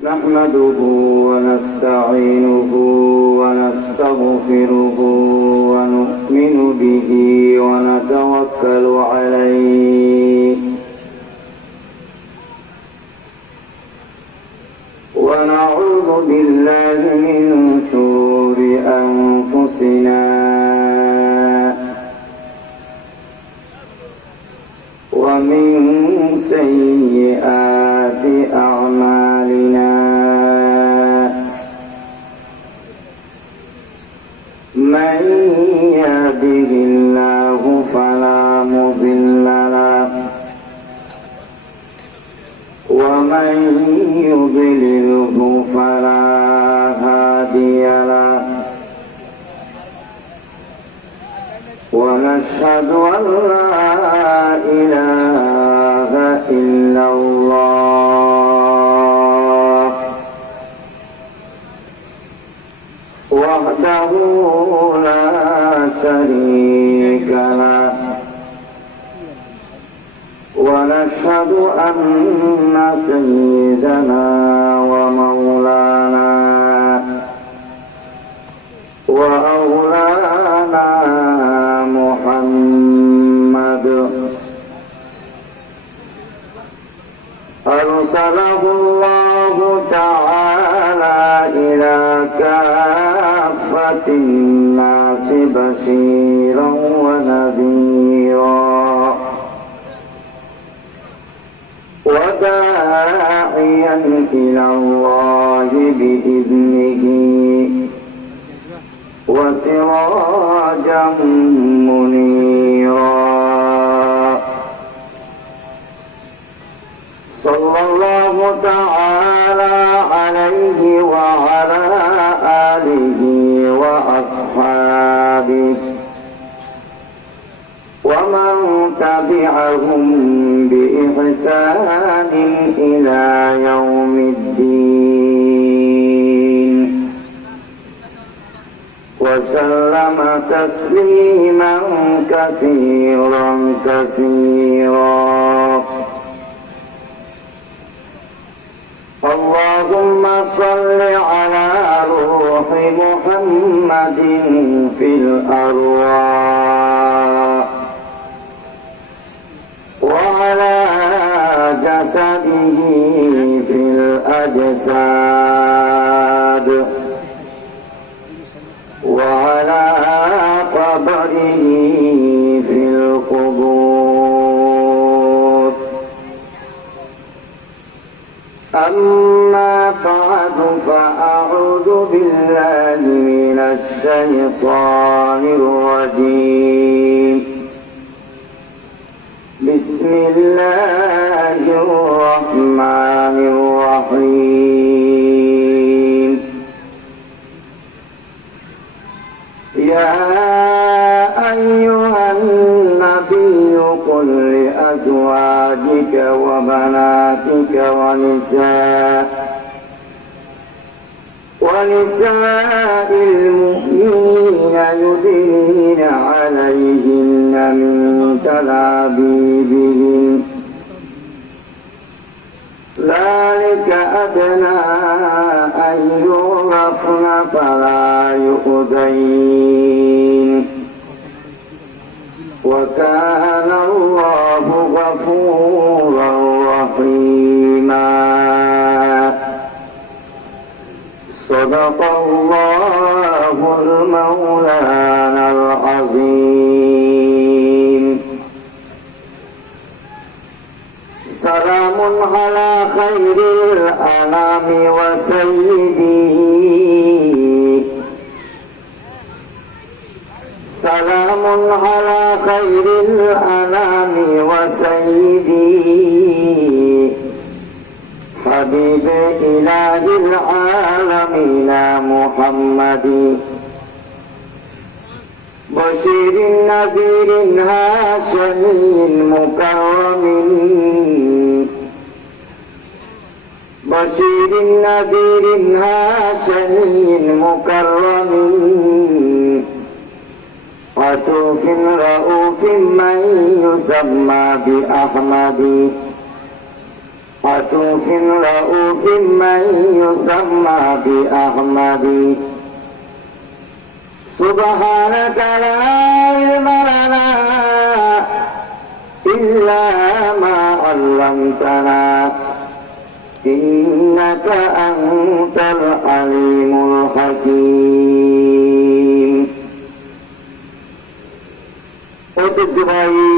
نحمده ونستعينه ونستغفره ونؤمن به ونتوكل عليه ونعوذ بالله من شرور أنفسنا ومن سيئات أعمالنا من يهده الله فلا مضل له ومن يضلله فلا هادي له ونشهد أن لا إله إلا الله وحده لا شريك له ونشهد أن سيدنا ومولانا وأولانا محمد أرسله الله تعالى إلى كافة الناس بشيرا ونذيرا وداعيا إلى الله بإذنه وسراجا منيرا صلى الله تعالى عليه وعلى آله وأصحابه ومن تبعهم بإحسان إلى يوم الدين وسلم تسليما كثيرا كثيرا اللهم صل على روح محمد في الأرواح وعلى جسده في الأجساد وعلى قبره في القبور أما بعد فأعوذ بالله من الشيطان الرجيم بسم الله الرحمن الرحيم يا أيها النبي قل لأزواجك وبناتك ونساء المؤمنين يدنين عليهن من جلابيبهن ذلك أدنى أن يعرفن فلا يؤذين وكان الله غفورا رحيما صدق الله المولانا العظيم سلام على خير الأنام وسيدي سلام على خير الأنام وسيدي حبيب إله العالمين محمد بشير نذير هاشمي مكرم بشير نذير هاشمي مكرم عطوف رؤوف من يسمى بأحمد عطوف رؤوف من يسمى بأحمد سبحانك لا علم لنا إلا ما علمتنا إنك أنت العليم الحكيم ঐতিহ্যবাহী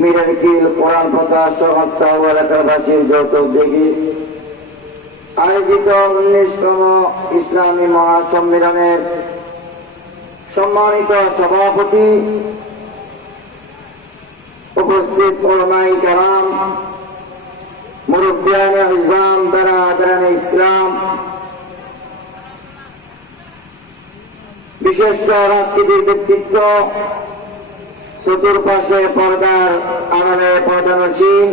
মিরাকিল কোরআন প্রচার সংস্থা ও এলাকাবাসীর যৌথ উদ্যোগে আয়োজিত 19তম ইসলামী মহাসম্মেলনের সম্মানিত সভাপতি, উপস্থিত উলামায়ে কেরাম, মুরব্বিয়ানে ইসলাম, বেরাদারানে ইসলাম, বিশিষ্ট রাজনীতির ব্যক্তিত্ব, চতুর্পাশে পর্দার আড়ালে পর্দানসীন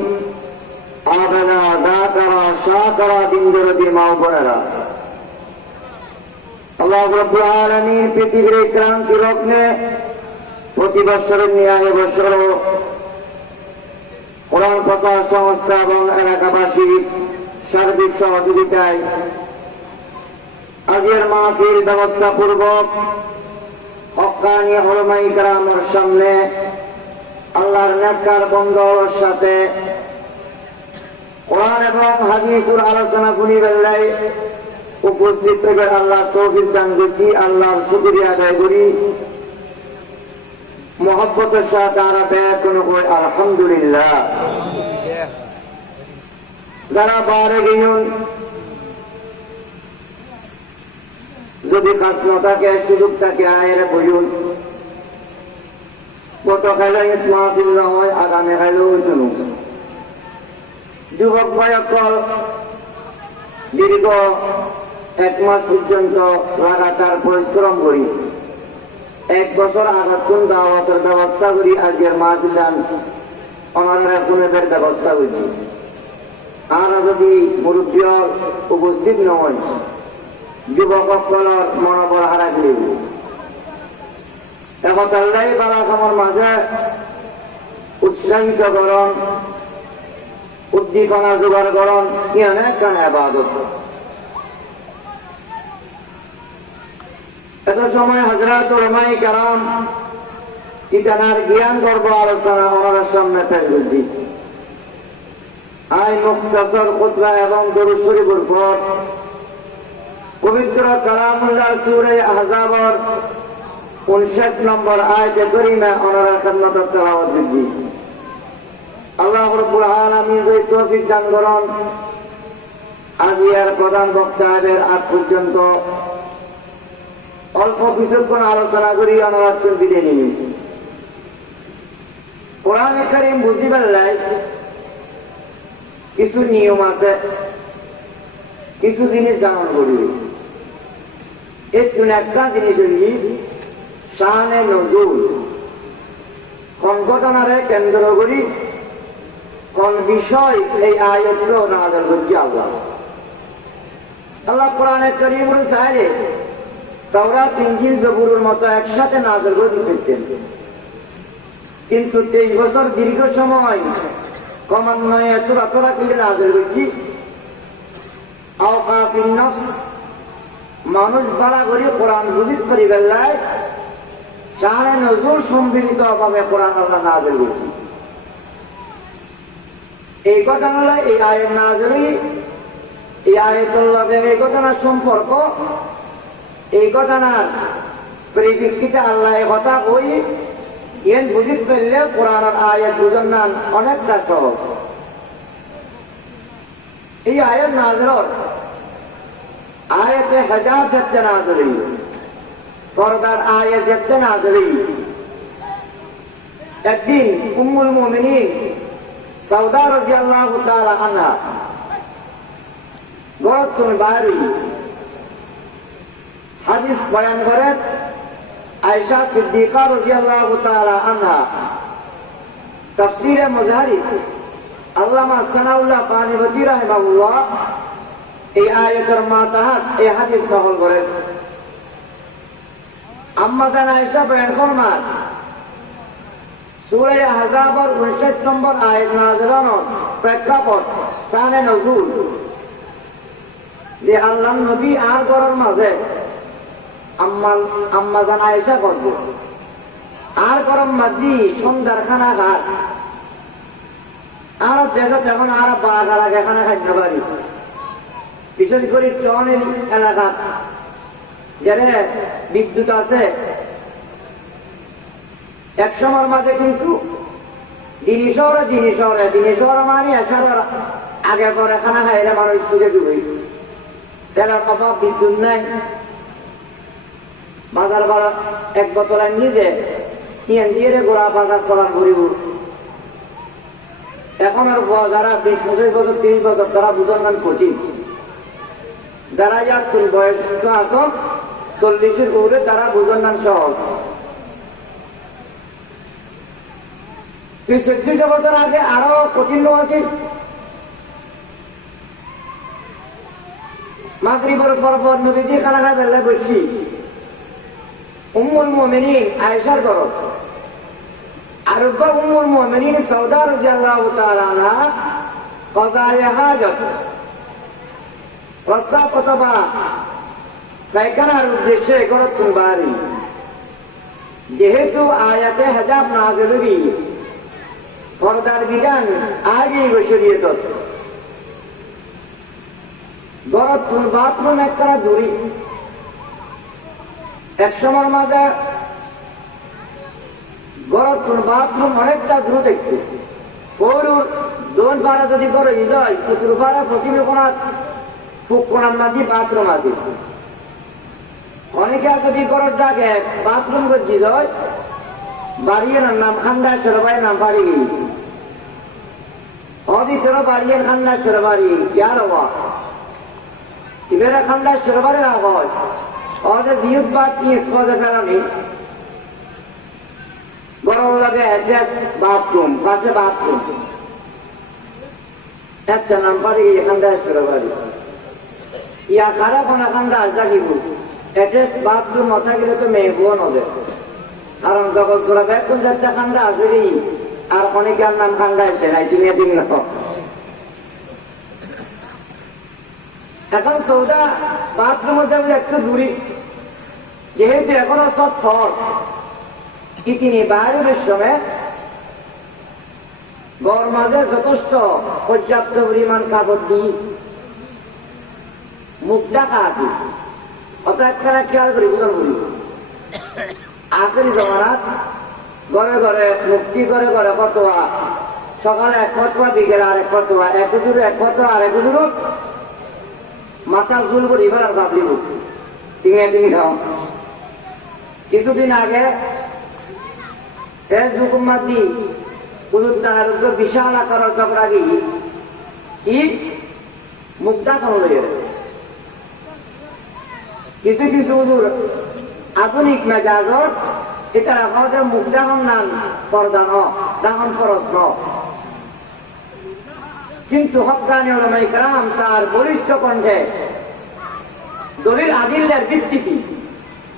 আবেদা দাতারা সাতারা দিনদরদি মা বোনেরা, আল্লাহ রাব্বুল আলামিন পৃথিবীর ক্রান্তি লগ্নে প্রতি বৎসরের ন্যায় বৎসর কোরআন প্রচার সংস্থা এবং এলাকাবাসীর সার্বিক সহযোগিতায় আজকের মাহফিল ব্যবস্থাপূর্বক হক্কানি উলামায়ে কেরামের সামনে আল্লাহর নেককার বন্দার সাথে কোরআন এবং হাদিসের আলোচনা শুনিবেলাই উপস্থিত থেকে আল্লাহ তৌফিক দান করি। আল্লাহর শুকরিয়া আদায় করি, মহব্বতের সাথে আর বেকুন কই আলহামদুলিল্লাহ। যারা বারে গিয়েন যদি কাজ না থাকে, সুযোগ থাকে, আয়ের বইন কত খাইলে মাহফিল না হয়, আগামী খাইলেও শুনু। যুবক ভাইসকল দীর্ঘ 1 মাস পর্যন্ত লাগাতার পরিশ্রম করি, 1 বছর আগাতুন দাওয়াতের ব্যবস্থা করি, আজকের মাহফিলান ওনারা কোনের ব্যবস্থা করছি। আর যদি মুরব্বী উপস্থিত নয়, যুবকসকলের মনোবল হারাই দিল। এখন আল্লাহ বালাকামর মাঝে উৎসাহিত করণ, উদ্দীপনা জোগাড় করণ, কি অনেক কান ইবাদত। এত সময় হযরত উলামায়ে কেরাম ইতানার জ্ঞান গর্ব আলোচনা ওনার সামনে পেশ করছি। আই মুখতাসর খুতবা এবং দরুদ শরীফের পর পবিত্র কালামুল্লাহ সূরা আহজাবের 59 নম্বর আয়াতে কারীমা ওনার খেদমতে তেলাওয়াত করছি। আল্লাহ রাব্বুল আলামিন যে তৌফিক দান করুন, আজকের প্রধান বক্তাদের আজ পর্যন্ত অল্প কিছুক্ষণ আলোচনা করি ওনারা বিদায় নিন। কোরআনে কারীম বুঝিবার লাই কিছু নিয়ম আছে, কিছু জিনিস জানান করি। একটু একটা জিনিস হলি শানে নজুল, কোন ঘটনারে কেন্দ্র করি, কোন বিষয় এই আয়াতগুলো নাযিল করছে আল্লাহ। আল্লাহ কোরআনে কারীমের সাইরে তাওরাত, ইনজিল, জবুরের মতো একসাথে নাযিল করে দিতেন, কিন্তু 23 বছর দীর্ঘ সময় ক্রমান্বয়ে তোরা কি নাযিল করছি। আওকাফিন নফস, মানুষ বাড়া করি কোরআন বুঝিত করি বেলায় শানে নজুল সম্মিলিত ভাবে কোরআন আল্লাহ নাযিল করছি। এই ঘটনা এই আয়াত নাযিলি, এই আয়াতুল লগে এই ঘটনার সম্পর্ক, এই ঘটনার পরিপ্রেক্ষিতে আল্লাহ এই কথা কই এন বুঝিত পেলে কোরআনের আয়াত বুঝার নাম অনেকটা সহজ। এই আয়াত নাযিলর আয়াতে হাজার যেতে নাযিলি, পর্দার আয়াত যেতে নাযিলি। একদিন উম্মুল মুমিনিন সাউদা রাদিয়াল্লাহু তাআলা আনহা ঘরত কোন বাইরে হাদিস বয়ান করেন। আয়েশা সিদ্দিকা রাদিয়াল্লাহু তাআলা আনহা তাফসীরে মুজাহিদ আল্লামা সানাউল্লাহ পানিপতি রাহিমাহুল্লাহ এই আয়াতের মাতাহাত এই হাদিস নকল করেন। আম্মা জান আয়েশা বয়ান ফরমান সূরা আহজাবের 59 নম্বর আয়াত নাযিলানোর প্রেক্ষাপট শানে নজুল যে আল্লাহর নবী আর ঘরের মাঝে আম্মা জান আয়েশা করছে আর গরম মাঝি সন্ধ্যার খানা খার আর দেশত এখন আর বারোটা লাগে খানা খাইতে পারি বিশেষ করে টনের এলাকা যারা বিদ্যুৎ আছে এক সময়ের মাঝে কিন্তু জিনিসরে মানে আসার আগে পরে খানা খাইলে মানুষ সুযোগ দিবই তেলের অভাব বিদ্যুৎ নাই বাজার ভাড়া এক বোতল নিজে ইয়ান দিয়ে গোড়া বাজার চলান করিব এখন আর যারা 20-25 বছর 30 বছর তারা বুঝন নাম কঠিন যারা ইয়ার বয়স আছো 40-এর উপরে তারা বুঝন নাম সহজ 1400 বছর আগে আরো কঠিন আছে মাগরিবের পর নবীজি খানা খাই বেলায় বসছি উম্মুল মুমিনিন আয়েশার ঘর আর উম্মুল মুমিনিন সাউদা রাদিয়াল্লাহু তাআলা আনহা কযায়ে হাজত প্রস্তাব অথবা পায়খানার উদ্দেশ্যে ঘরতুন বাড়ি যেহেতু আয়াতে হিজাব নাযিল হই পর্দার বিধান আগেই শরীয়ত ঘরতুন বাথরুম একটা দূরি এক সময়ের মাঝে ঘরতুন বাথরুম অনেকটা দূর দেখতে ফোরুর দোন পাড়া যদি করে যায় উত্তর পাড়া পশ্চিমে কোনার ফুক কোনার মাঝে বাথরুম আছে অনেকে যদি ঘরের ডাকে বাথরুম করছি যায় বাড়িয়ে নাম খান্ডা সরবাই নাম বাড়ি অদিতর বাড়িয়ে খান্ডা সরবারি ইয়ার হওয়া এবারে খান্ডা সরবারে হয় অর্ধে জিয়ত বাদ নিয়ে খোঁজে ফেলানি গরম লাগে অ্যাডজাস্ট বাথরুম পাশে বাথরুম একটা নাম পারি খান্ডা সরবারি ইয়া খারাপ না খান্ডা আসা কি অ্যাডজাস্ট বাথরুম মাথা গেলে তো মেয়ে বোন হবে কারণ জগৎ জোড়া ব্যাগ কোন একটা খান্ডা আসবেই আর অনেকের নাম খান্ডা এসে নাই তিনিয়ে দিন না এখন সৌদা বাথরুমের যাবে একটু দূরে যেহেতু এখনো সব ফল কি তিনি বাইরের সময় গড় মাঝে যথেষ্ট পর্যাপ্ত পরিমাণ কাগজ দিয়ে মুখ ঢাকা আছে অত একটা খেয়াল করি বুঝান করি আখেরি জমানাত ঘরে ঘরে মুফতি ঘরে ঘরে ফতোয়া সকালে এক ফতোয়া বিকেলে আরেক ফতোয়া এক হুজুরে এক ফতোয়া আরেক হুজুর মাথার চুল করে এবার আর ভাবলিব তিনি খাও কিছুদিন আগে ফেসবুক মাধ্যমে হুজুর তার বিশাল আকার ঝগড়া গিয়ে কি মুখটা খাওয়া লইয়া কিছু কিছু হুজুর আধুনিক মেজাজত এটা রাখা যে মুখ ডাকন নান পর্দা ন ডাকন ফরজ ন কিন্তু হক্কানি উলামায়ে কেরাম তার বলিষ্ঠ কণ্ঠে দলিল আদিল্লার ভিত্তিতে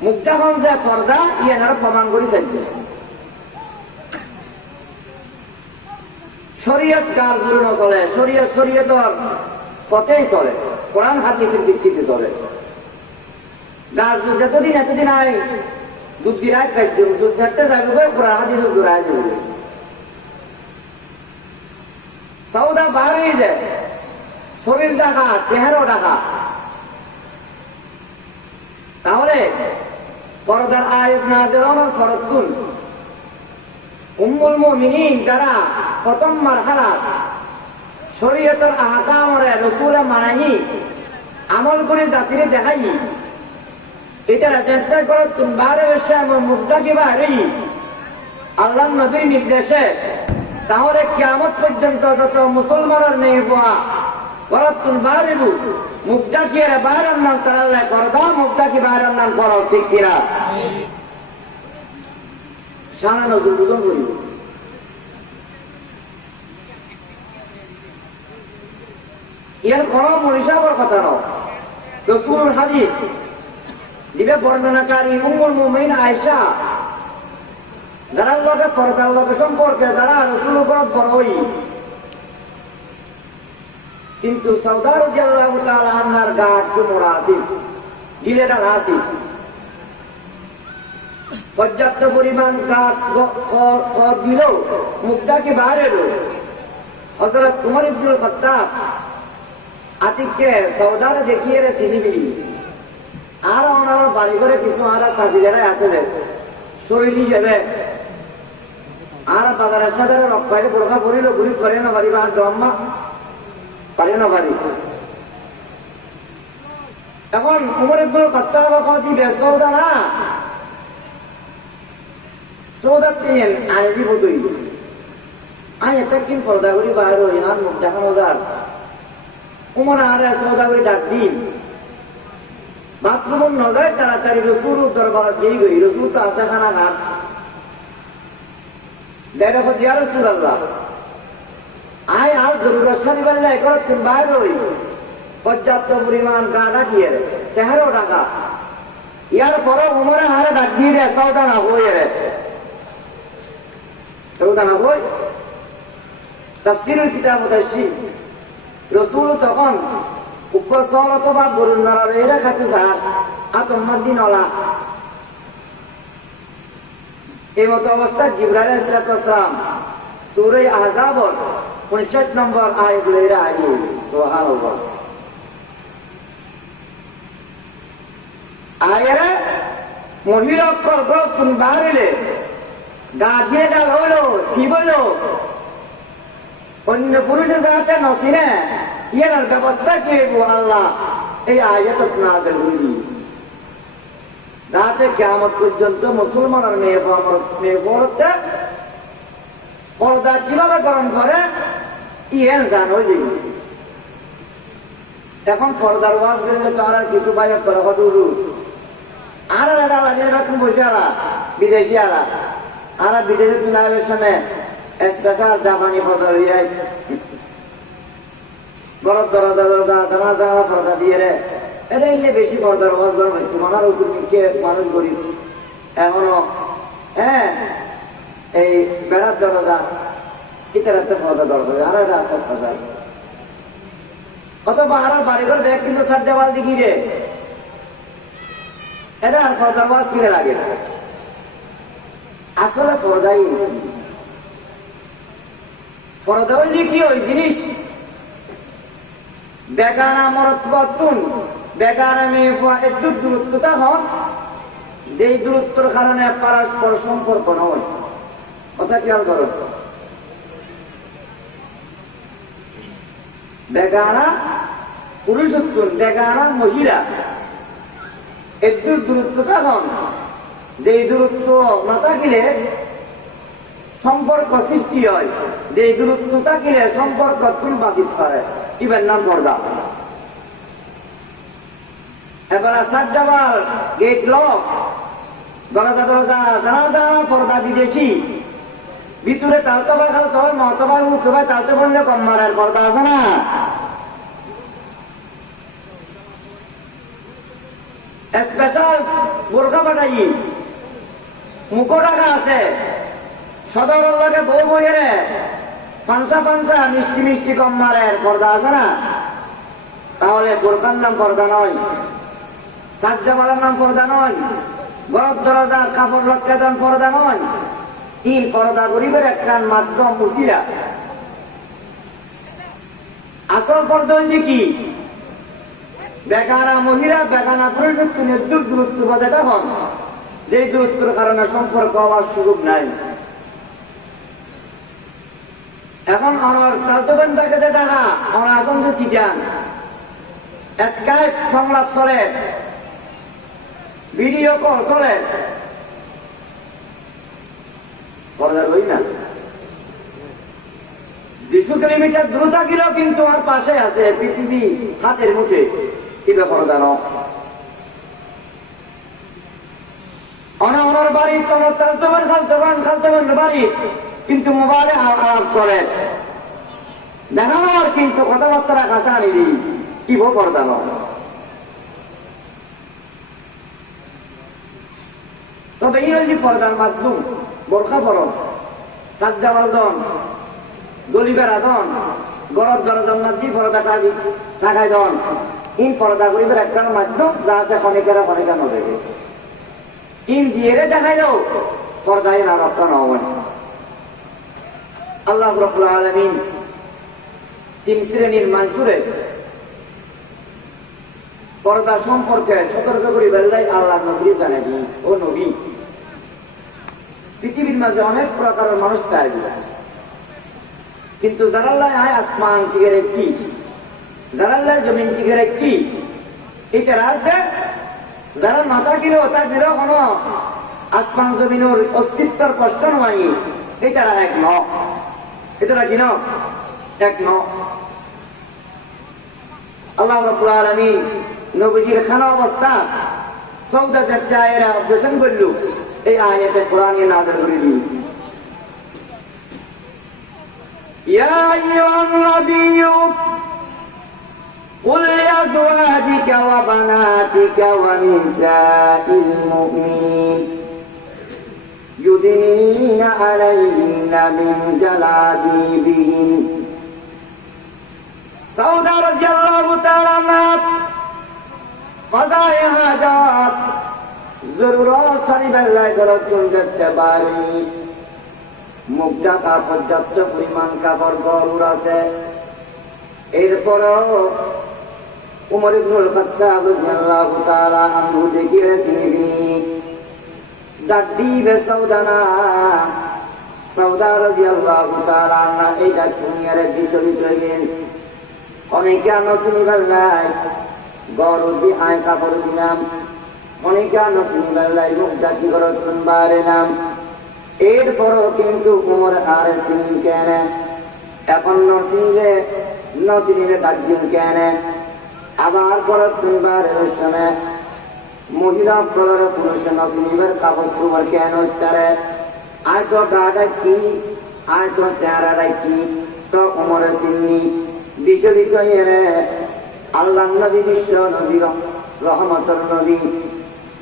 মুখ ডাকন যে পর্দা ইয়ানারা প্রমাণ করেছেন শরীয়ত কার জন্য চলে শরীয়তর পথেই চলে কোরআন হাদিসের ভিত্তিতে চলে যতদিন এতদিন আয় যুদ্ধ যুদ্ধে যাবে কোরআন হাদিস জোড়ায় যাবে সৌদা বার হয়ে যায় শরীর ডাকা চেহারাও ডাকা তাহলে পর্দার আয়াত নাযিল হওয়ার ফরতুন উম্মুল মুমিনিন যারা প্রথম মারহালা শরীয়তের আহকামরে রাসূল মানাহি আমল করে জাতিরে দেখাই এটা চেষ্টা করো তুমি বারে বসে আমার মুখটা কি বাড়ি আল্লাহ নবীর নির্দেশে তাহলে কিয়ামত পর্যন্ত যত মুসলমানের মেয়ে বোয়া করত তুমি বাড়িব মুখটা কি বাইরের নাম তারা করদা মুখটা কি বাইরের নাম করো ঠিক কিনা সারা নজর বুঝন করিব এর কোন মনীষাবর কথা নয় রাসূলুল হাদিস যিনি বর্ণনাকারী উম্মুল মুমিনিন আয়েশা যারা লোকে পর্দার লোকের সম্পর্কে যারা রসুল উপর বড়ই, কিন্তু সৌদা রাদিয়াল্লাহু তাআলা আনহার গা একটু মোড়া আছে, গিলেটা আছে, পর্যাপ্ত পরিমাণ কাঠ দিল, মুখটা কি বাইর এলো। হযরত উমর ইবনুল খাত্তাব আতিককে সৌদারে দেখিয়ে রে সিলিবিলি, আর ওনার বাড়ি করে কিছু আর চাষিদেরাই আছে যে শরীর হিসেবে, আর বাজারের সাথে রক্ষায় বোরখা পড়িল ঘুরি করে না পারিবা, আর দম্মা পারি না পারি। এখন উমর ইবনুল খাত্তাব দিবে সৌদা না, সৌদা পেন আয় দিব তুই, আয় একটা কিন পর্দা করি বাইর হই, আর মুখ দেখানো যার। উমর আর সৌদা করি ডাক দিন, বাথরুম নজর তাড়াতাড়ি রসুল দরবার দিয়ে গই, রসুল তো আছে খানা ঘাট, দেখো দিয়া রসুল আল্লাহ আয় আর জরুরত শনিবার লাই করতেন বাইর হই, পর্যাপ্ত পরিমাণ গা ডাকিয়ে চেহারাও ডাকা। ইয়ার পরে উমরে হারে ডাক দিয়ে রে সৌদা না হই, রে সৌদা না হই। তাফসীরের কিতাব তাফসীর রসুল তখন উপসল অথবা গরুর নাড়ার এরা খাতে স্যার আতম্মার দিন ওলা। এই মতো অবস্থায় জিবরাইল আলাইহিস সালাম সূরা আহজাবর 59 নম্বর আয়াত লইরা আইলি, সুবহানাল্লাহ। আয়ারে মহিলা করগরতুন বাহিরে গাছে ডাল হইলো ছিবইলো, অন্য পুরুষের যাতে নসিনে ইয়ার ব্যবস্থা কি আল্লাহ এই আয়াত নাযিল হইলি, যাতে কিয়ামত পর্যন্ত মুসলমানের মেয়ে পড়তে পর্দা কিভাবে গ্রহণ করে ইয়েন জানো যে। এখন পর্দার ওয়াজ করলে তো আর কিছু বাইক করা কত আর এরকম বসে আলা বিদেশি আলা, আর বিদেশে চুনাবের সময় স্পেশাল জাপানি পর্দা দিয়ে গরব দরজা দরজা জানা জানা পর্দা দিয়ে রে, এটা এলে বেশি পর্দার ওয়াজ গরম হচ্ছে। মনার উত্তর মিকে মানুষ গরিব এখনো হ্যাঁ এই বেড়ার দরজা ইতারাতে পর্দা দরজা আর একটা আস্তে আস্তে যায়, অথবা আর বাড়িঘর ব্যাগ কিন্তু সার দেওয়াল দিঘি রে, এটা আর পর্দার ওয়াজ কিনে লাগে না। আসলে পর্দাই পর্দা হইলে কি ওই জিনিস বেগানা মরত্বতুন, বেগানা মেয়ে একটু দূরত্ব তখন যেই দূরত্বের কারণে পারস্পর সম্পর্ক নয়। কথা খেয়াল করো, বেগানা পুরুষোত্তম বেগানা মহিলা একটু দূরত্ব তখন যেই দূরত্ব না থাকিলে সম্পর্ক সৃষ্টি হয়, যেই দূরত্ব থাকিলে সম্পর্ক তুল বাতিল করে, ইবের নাম পর্দা। এবার সাজ্জাবাল গেট লক দরজা দরজা জানা জানা পর্দা বিদেশি, ভিতরে তালতে ভাই খালতে হয় মতবাই উঠতে ভাই তালতে বললে কম মারার পর্দা আছে না। স্পেশাল বোরখা পাঠাই মুখো টাকা আছে, সদর লাগে বউ বইয়েরে পাঞ্চা পাঞ্চা মিষ্টি মিষ্টি কম মারের পর্দা আছে না। তাহলে বোরখার নাম পর্দা নয়, সাজ্জামালার নাম পর্দা নয়, গরব দরজার কাপড় লটকে দেন পর্দা নয়। এই পর্দা গরিবের একটা মাধ্যম উসিলা। আসল পর্দা হচ্ছে কি বেগানা মহিলা বেগানা পুরুষের দূরত্ব বজায় তখন যেই দূরত্বের কারণে সম্পর্ক হওয়ার সুযোগ নাই। এখন আমার কার্যবেন থাকে যে টাকা আমার আসন যে চিটান স্কাইপ সংলাপ চলে, ভিডিও কল চলে, পর্দা রই না। 200 কিলোমিটার দূরে থাকিলেও কিন্তু আর পাশে আছে পৃথিবী হাতের মুঠে, কি ব্যাপার জানো। অনার বাড়ি তোমার তালতেবান খালতেবান খালতেবান বাড়ি কিন্তু মোবাইলে আলাপ চলে, দেখানো আর কিন্তু কথাবার্তা কাছে আনি দিই, কি ব্যাপার জানো। তবে ইংরেজি পর্দার মাধ্যম বোরখা পরন, সাজ্জাওয়াল দন, গলিবেরা দন, গরব দরজার মধ্যে পর্দা টাকায় দন, ইন পর্দা গরিবের একটার মাধ্যম যাতে অনেকেরা অনেকা নদেবে ইন দিয়ে দেখাইলেও পর্দায় না রক্ষা নয়। আল্লাহ রাব্বুল আলামিন তিন শ্রেণীর মানুষের পর্দা সম্পর্কে সতর্ক করে বললেই আল্লাহ নবী জানাবি ও নবী পৃথিবীর মাঝে অনেক প্রকারের মানুষ থাকবে, কিন্তু যারা আল্লাহ আসমান টিকে রেখি, যারা আল্লাহ জমিন টিকে রেখি, এটা রাখছে যারা মাথা কিলো ওটা দিল কোনো আসমান জমিনের অস্তিত্বের কষ্ট নয়, এটা এক ন, এটা কি ন এক ন। আল্লাহ রাব্বুল আলামিন নবীজির খানা অবস্থা সৌদা যাচ্ছে এরা অবজেকশন করল, এই আয়াতে কোরআনে নাযিল করে দিই, ইয়া আইয়ুহান নাবিয়্যু কুল লিআজওয়াজিকা ওয়া বানাতিকা ওয়া নিসাইল মুমিনিন ইউদিনিনা আলাইহিন্না মিন জালাবিবিহিন। সৌদা রাদিয়াল্লাহু তাআলা আনহা কাযায়ে হাজাত জরুরত শরীফের গরতুন দেখতে পারি, মুখ ঢাকা পর্যাপ্ত পরিমাণ কাপড় গরুর আছে। এরপরও উমর ইবনুল খাত্তাব রাদিয়াল্লাহু তাআলা আনহু দেখিয়েছিলেন দাদি বে সৌদানা সৌদা রাদিয়াল্লাহু তাআলা আনহা এই দুনিয়ার বিচলিত হলেন। অনেকে আমরা শুনিবার নাই গরু দিয়ে আয় কাপড় দিলাম, অনেকে আমরা শুনিবার নাই মুখ ঢাকি গরতুন বারে নাম। এরপরও কিন্তু উমর আর সিনি কেন, এখন নসিলে ডাক দিন কেন, আবার গরতুন বারের সময় মহিলা কলরে পুরুষ নসিনিবের কাপড় সুবার কেন উত্তরে আয় তো গাটা কি, আয় তো চেহারাটা কি, তো উমর সিন্নি বিচলিত এরে আল্লাহ নবী বিশ্ব নবী রহমতের নবী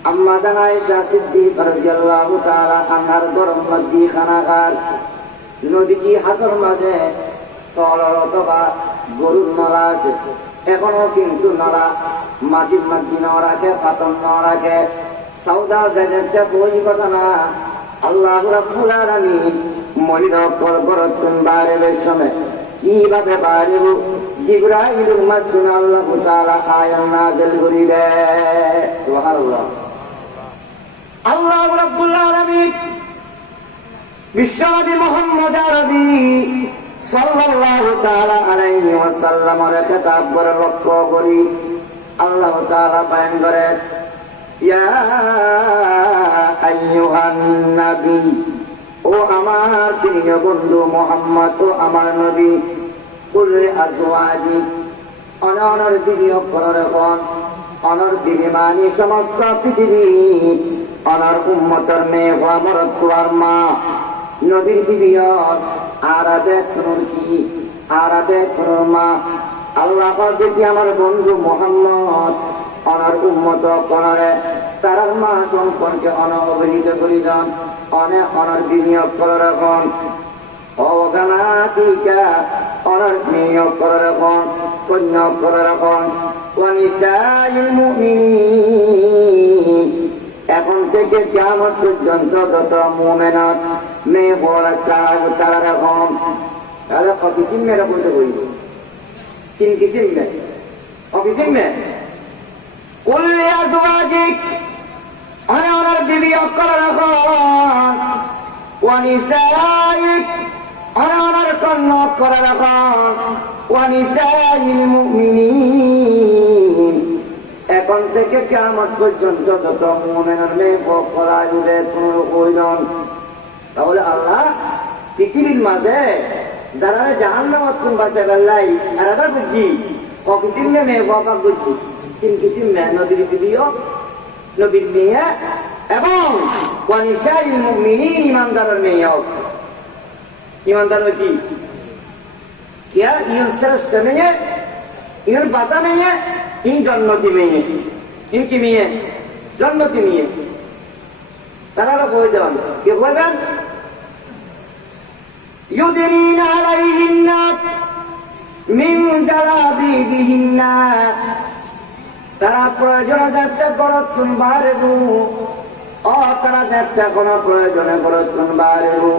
আম্মা জান আয়েশা সিদ্দিকা রাদিয়াল্লাহু তাআলা আনহার গরম মধ্যে খানাগার নবীজি হাতের মাঝে সরলত বা গরুর নলা আছে, এখনো কিন্তু নলা মাটির মধ্যে নড়াকে পাতন নড়াকে সৌদা যাদের বই ঘটনা আল্লাহ রাব্বুল আলামিন মহিলা গরতুন বারের সময় কিভাবে বাড়িব জিবরাইলের মাধ্যমে আল্লাহ তাআলা আয়াত নাযিল করিলে। সুবহানাল্লাহ। আল্লাহ রাব্বুল আলামিন বিশ্বনবী মুহাম্মদ আরবি সাল্লাল্লাহু তাআলা আলাইহি ওয়াসাল্লামের খেতাব করে লক্ষ্য করি আল্লাহ তাআলা বয়ান করে, ইয়া আইয়ুহান নবী, ও আমার প্রিয় বন্ধু মুহাম্মদ, ও আমার নবী, কুল লিআজওয়াজি অনর বিবি অক্ষর এখন অনর বিবি মানে সমস্ত পৃথিবী, অনর উম্মতের মেয়ে আমার তোর মা নবীর বিবি আর দেখুন কি আর দেখুন মা। আল্লাহ দেখি আমার বন্ধু মুহাম্মদ অনর উম্মত করে তার মা সম্পর্কে অনবহিত করি যান, অনেক অনর বিনিয়োগ করে রাখন, অগানাতিকা অনর বিনিয়োগ করে রাখন, কন্যা করে রাখন, ওয়ানিসাইল মুমিনিন। এখন থেকে কিয়ামত পর্যন্ত যত মুমিনাত মেয়ে বড় তারা রাখন। তাহলে কিসিম মেয়েরা বলতে বলব তিন কিসিম মেয়ে, কিসিম মেয়ে কুল লিআজওয়াজিক অনর বিবি অক্ষর রাখন, ওয়ানিসাইক অনর কন্যা করে রাখন, ওয়ানিসাইল মুমিনিন। এখন থেকে কিয়ামত পর্যন্ত যত মুমিনের মেয়ে বকরা জুড়ে কোনো প্রয়োজন। তাহলে আল্লাহ পৃথিবীর মাঝে যারা জাহান্নামত কোন বাঁচে বেল্লাই এরা বুঝছি কিসিম মেয়ে বকা বুঝছি তিন কিসিম মেয়ে নবীর বিবিও নবীর মেয়ে এবং ওয়ানিসাইল মুমিনিন ইমানদারের মেয়ে হোক। ইমানদার কি क्या इन श्रेष्ठ মেয়ে, इन বাঁচা মেয়ে, इन जन्नती মেয়ে, इनकी মেয়ে जन्नती মেয়ে। তারা কই দেন কি কইবেন ইউদিনিনা আলাইহিন্না মিন জালাবিবিহিন্না তারা প্রয়োজন যাতে করতুন বারেবু ও তারা যাতে কোনো প্রয়োজনে করতুন বারেবু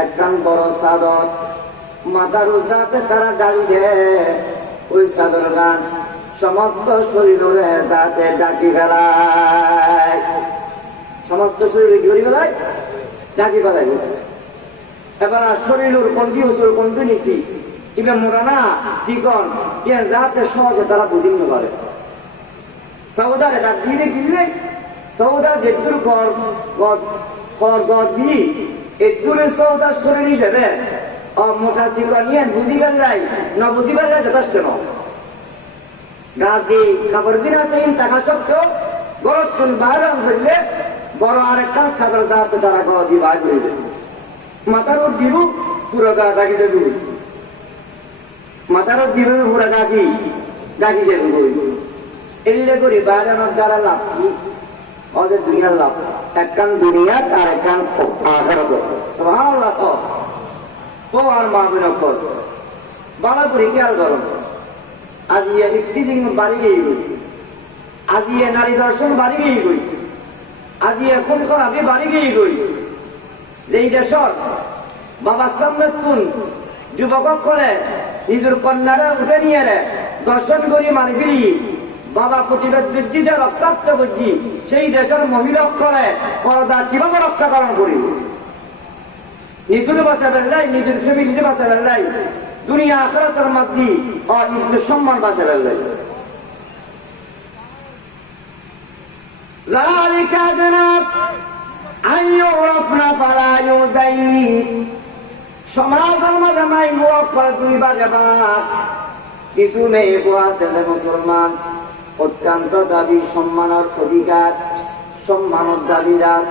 একখান বড় চাদর মাথার উজাতে তারা ডালি দে ওই চাদর গান সমস্ত শরীরে যাতে ডাকি ফেলায় সমস্ত শরীরে কি করি ফেলায় ডাকি ফেলায় এবার শরীরের কন্দি উচুর কন্দি নিছি ইবে মোটা না চিকন ইয়ে যাতে সহজে তারা বুঝিতে পারে সৌদারে ডাক দিয়ে কিনলে সৌদা যেটুর গড় দি একটুরে সৌদার শরীর হিসেবে মোটা চিকন নিয়ে বুঝি ফেললাই না বুঝি ফেললাই যথেষ্ট নয় গা দিয়ে কাপড় দিন আছে টাকা সত্ত্বেও গরত চুল বাইরে করলে বড় আরেকটা সাদর যাতে তারা গড় দিয়ে বাইর করবে মাথার ওর দিব পুরো গা ডাকি যাবি মাথার ওর দিব পুরো ডাকি ডাকি যাবি এলে করি বাইরানোর দ্বারা লাভ কি ওদের দুনিয়ার লাভ একখান দুনিয়ার আর একখান আখেরাত সুবহানাল্লাহ তো আর মাহবিন কর বালা করে খেয়াল করুন আজ টিচিং বাড়ি গিয়ে গই আজ নারী দর্শন বাড়ি গিয়ে গই আজ খুন খরাবি বাড়ি গিয়ে গই যেই দেশর বাবার সামনে তুন যুবক করে নিজের কন্যারা উঠে নিয়ে দর্শন করি মারি ফিরি বাবা প্রতিবাদ বৃদ্ধিতে রক্তাক্ত করছি সেই দেশের মহিলা করে পর্দা কিভাবে রক্ষাকরণ করি নিজের বাঁচা বেড়াই নিজের ফ্যামিলিতে বাঁচা বেড়াই দুনিয়া আখেরাতের মধ্যে নিজের সম্মান বাঁচা বেড়াই ذلك أدنى أن يعرفن فلا يؤذين সমাজের মাঝে মাই মুখ করে দুইবার যাবার কিছু মেয়ে আছে যে মুসলমান অত্যন্ত দাবি সম্মানের অধিকার সম্মানের দাবিদার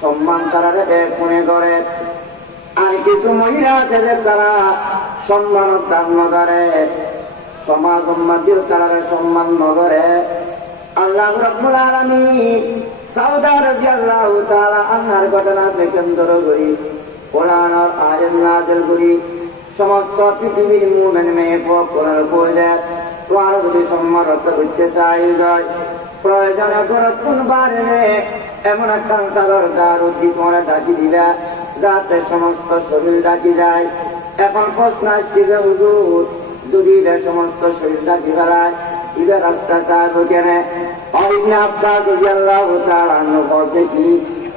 সম্মান তারা মনে করে আর কিছু মহিলা আছে যে তারা সম্মানের দান নগরে সমাজ উম্মাদের তারা সম্মান নগরে আল্লাহ রাব্বুল আলামিন সাউদা রাদিয়াল্লাহু তাআলা আনহার ঘটনাকে কেন্দ্র করে কোরআনের আয়াত নাযিল করি সমস্ত পৃথিবীর মুমিন মেয়ে কোরআন পড়ে তোমার যদি সম্মান রক্ষা করতে চাই যায় প্রয়োজনে করতুন বাড়লে এমন একটা সাগর তার অতি তোমার ডাকি দিলা যাতে সমস্ত শরীর ডাকি যায় এখন প্রশ্ন আসছে যে হুজুর যদি সমস্ত শরীর ডাকি ফেলায় ইবে রাস্তা চাইবো কেন ইবনে আব্বাস রাদিয়াল্লাহু তাআলা আনহু বলতে কি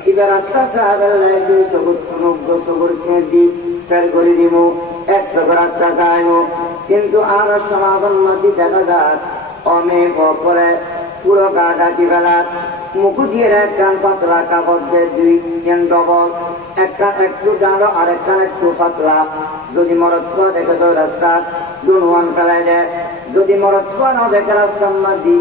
ইবে রাস্তা চাইলে 290 সবর কেজি ফের করে দিব 100 রাস্তা চাইবো কিন্তু আর সমাগম নদী দেখা যায় অনেক পরে পুরো গা ডাকি ফেলা মুখু দিয়ে একখান পাতলা কাগজ দিয়ে 2 ডবল একখান একটু ডাঁড়ো আর একখান একটু পাতলা যদি মরত্ব দেখে তো রাস্তা দুনুয়ান ফেলাই দেয় যদি মরত্ব না দেখে রাস্তার মধ্যে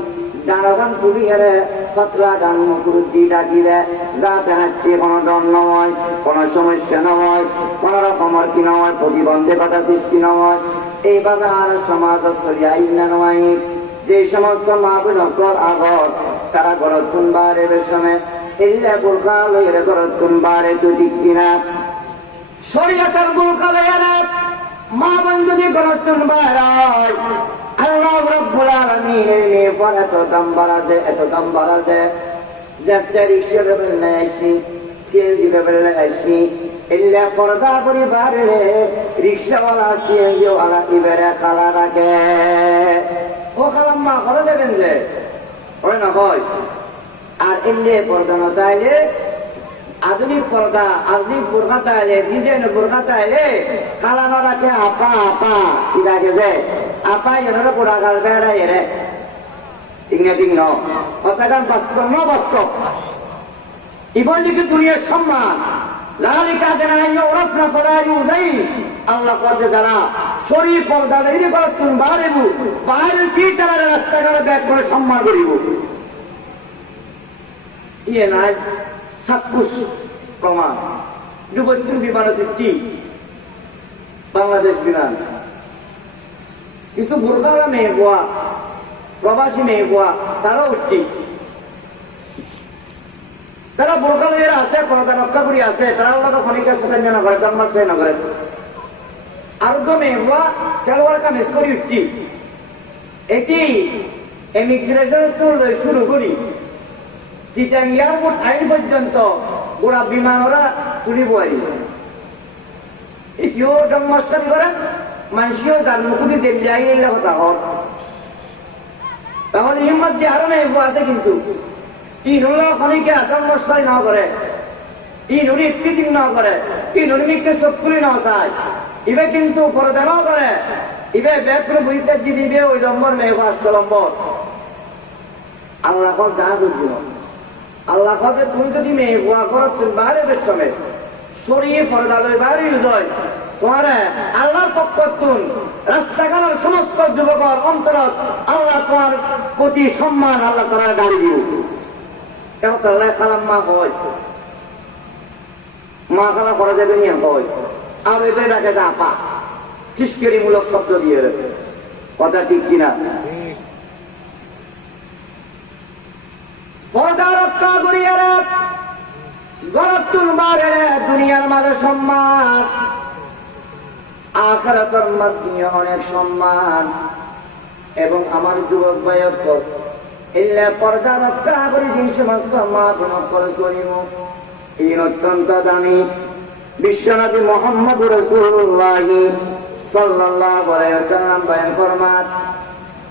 ডাঁড়ো গান তুলি গেলে পাতলা গান মুখুর দিয়ে ডাকি দেয় যাতে হাঁটতে কোনো দম নয় কোনো সমস্যা নয় কোনো রকমের কি নয় প্রতিবন্ধকতা সৃষ্টি নয় এইভাবে আর সমাজ সরিয়াই না নয় যে সমস্ত মাহবুবর আগত তারা গরতুন বারে বেশমে এলে বোরকা লইরে গরতুন বারে তো ঠিক কিনা শরীয়তের বোরকা লইরে মা বোন যদি গরতুন বারে আল্লাহ রাব্বুল আলামিন এই মেয়ে পর এত দাম বাড়াছে যাতে রিক্সা বেলে আসি সিএনজি বেলে আসি এলে পর্দা করে বাড়লে রিক্সাওয়ালা সিএনজি ওয়ালা ইবেরে খালা রাখে ও খালাম্মা করে দেবেন যে হয় না হয় আর এমনি পর্দা না চাইলে আধুনিক পর্দা আধুনিক বোরখা চাইলে ডিজাইন বোরখা চাইলে খালানো রাখে আপা কি রাখে যে আপা এনারা পোড়াগার বেড়া এরে ঠিক না ঠিক ন কথাগান বাস্তব ন বাস্তব ইবন লিখে দুনিয়ার সম্মান লালিকা দেনাই ওরফনা ফলায়ু দেই আল্লাহ করতে যারা শরীর পর্দা দেই করে তুমি বাড়িবু বাইরে কি তারা রাস্তাঘাটে ব্যাগ করে সম্মান করিব ইয়ে নাই সাক্ষুষ প্রমাণ যুবতীর বিমানে তৃপ্তি বাংলাদেশ বিমান কিছু বোরখাওয়ালা মেয়ে গোয়া প্রবাসী মেয়ে গোয়া তারাও উঠছি যারা বোরকা লইয়া আছে পর্দা রক্ষা করি আছে তারা আল্লাহকে খনিকের সাথে না করে জন্ম না করে আর গমে হওয়া সেলওয়ার কামিজ করি উঠি এটি এমিগ্রেশন শুরু করি চিটাং এয়ারপোর্ট আইন পর্যন্ত গোড়া বিমান ওরা তুলিব এটিও জন্মস্থান করেন মানুষও যার মুখে জেলিয়া কথা হর তাহলে এর মধ্যে আরো মেয়ে আছে কিন্তু খনিকে জন্মস্থান না করে নুড়ি পিচিং না করে নুড়িকে চকুরি না চায় ইবে কিন্তু পর্দা না করে ইবে ব্যাগ করে বুঝতে দিবে ওই নম্বর মেয়ে 5 নম্বর আল্লাহ যা বুঝল আল্লাহ কথা তুমি যদি মেয়ে বুয়া করো তুমি বাইরে বেশ সময় সরিয়ে পর্দা লই বাইরে যায় তোমার আল্লাহর পক্ষ তুন রাস্তাঘাটের সমস্ত যুবকর অন্তরত আল্লাহ তোমার প্রতি সম্মান আল্লাহ তারা গাড়ি দিব এখন আল্লাহ খালাম মা হয় মা খালা করা যাবে নিয়ে হয় আর এটাই ডাকে যা আপা চিস্কেরিমূলক শব্দ দিয়ে কথা ঠিক কিনা পর্দা রক্ষা করিয়া গরতুল বারে দুনিয়ার মাঝে সম্মান আখিরাতের মধ্যে অনেক সম্মান এবং আমার যুবক ভাইয়ের ইল্লা পর্দা রক্ষা করি দিন সমস্ত মা গুণ করে চলিব এই অত্যন্ত দামি বিশ্বনবী মুহাম্মদ রাসূলুল্লাহ সাল্লাল্লাহু আলাইহি ওয়াসাল্লাম বয়ান ফরমান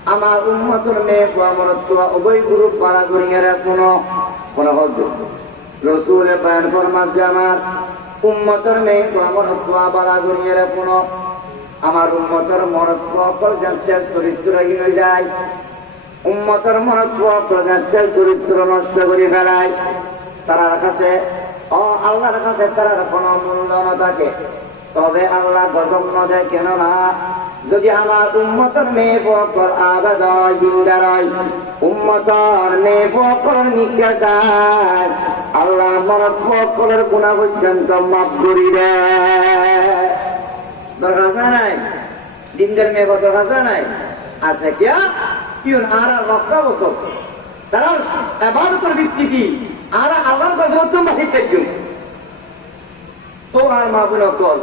আমার উম্মতের মেয়ে মরত্ব উভয় গ্রুপ পালা করিয়া কোন হজরত রাসূলের বয়ান ফরমান যে আমার উম্মতের মেয়ে মরত্ব পালা করিয়া আমার উম্মতের মরত্ব পর্যন্ত চরিত্রহীন হয়ে যায় উম্মতের মরত্ব পর্যন্ত চরিত্র নষ্ট করে ফেলায় তার কাছে আল্লাহর কাছে তার কোনো মূল্য না থাকে তবে আল্লাহ গজব না দেয় কেন না যদি আমার উম্মতের মেয়ে বকর আবাদ হয় জিন্দার হয় উম্মতের মেয়ে বকর নিকে যায় আল্লাহ মরদ বকরের গুনাহ পর্যন্ত মাফ করে দেয় দরকার নাই জিন্দার মেয়ে বকর কাছে নাই আছে কিয়া কিউন আর রক্ষা বছর তারা ইবাদতের ভিত্তি কি আর আল্লাহর গজব তো মাফ করবে তো আর মা বোন কল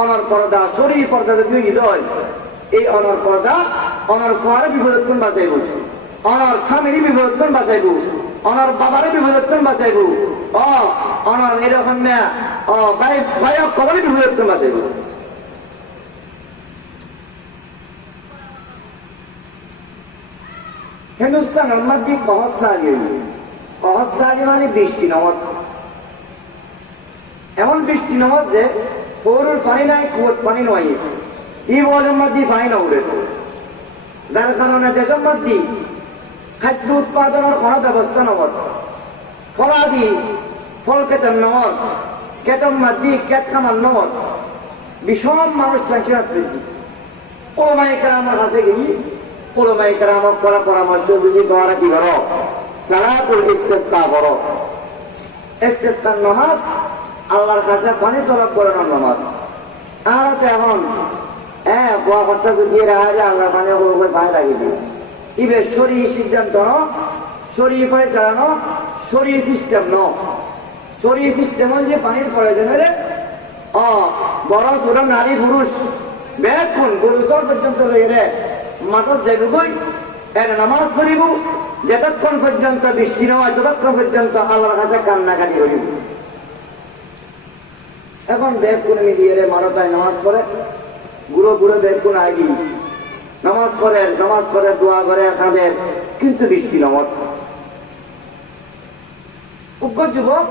অনর পর্দা শরীর পর্দা যদি হয় এই অনর পর্দা অনর ফুয়ারে বিপদক্ষণ বাঁচাইব অনর স্বামীর বিপদক্ষণ বাঁচাইব অনর বাবার বিপদক্ষণ বাঁচাইব অনর এরকম মেয়া ভাই কবর বিপদক্ষণ বাঁচাইব হিন্দুস্তানের মধ্যে কহস্তালি মানে বৃষ্টি নমত এমন বৃষ্টি নমত যে পৌরুর পানি নাই কুয়োর পানি নয় কি বলের মধ্যে পানি না উঠে যার কারণে দেশের মধ্যে খাদ্য উৎপাদনের কোনো ব্যবস্থা নমত ফলাদি ফল খেতের নমত খেতের মধ্যে খেত খামার নমত বিষম মানুষ চাষিরা বৃদ্ধি ওলামাইকার আমার কাছে গিয়ে ওলামাইকার আমার করা পরামর্শ যদি তোমরা কি করো সালাতুল ইস্তিসকা করো ইস্তিসকার নামাজ আল্লাহর কাছে পানি তলব করে নামাজ আর এখন গোয়া করতে গুছিয়ে রাখা যায় আল্লাহর পানি পানি লাগিয়ে দিই ইবে শরী সিদ্ধান্ত শরী পায় চালানো শরী সিস্টেম শরী সিস্টেম যে পানির প্রয়োজন হলে বড় ছোট নারী পুরুষ বেক্ষণ পুরুষর পর্যন্ত রয়ে মাঠত যাইবই এর নামাজ পড়িব যতক্ষণ পর্যন্ত বৃষ্টি নয় ততক্ষণ পর্যন্ত আল্লাহর কাছে কান্নাকাটি করিব এখন বেগুন মিলিয়ে মারতায় নামাজ পড়ে গুঁড়ো গুঁড়ো বেগুন আগি নামাজ পড়ে দোয়া করে তাদের কিন্তু বৃষ্টি নমত উগ্র যুবক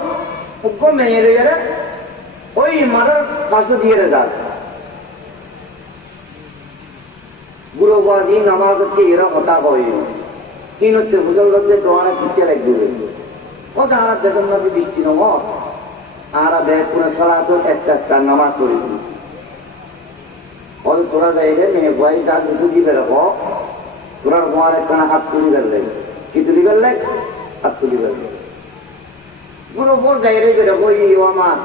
উগ্র মেয়ে গেলে ওই মাঠের পাশে দিয়ে যাক গুঁড়ো বাজি নামাজ হচ্ছে এরা কথা কই তিন হচ্ছে মুসলমানদের দোয়ানে কিনতে লাগবে কথা আর দেশের মধ্যে বৃষ্টি নমত আর বেগুন সারা তো একটা নামাজ পড়ি তোরা যাইলে মেয়ে ভাই যা কিছু দিবে রাখো তোরার গোয়ার একখানা হাত তুলি বেরলে কি তুলি বেরলে হাত তুলি বেরলে পুরো বোর যাই রে বেরো ওই আমার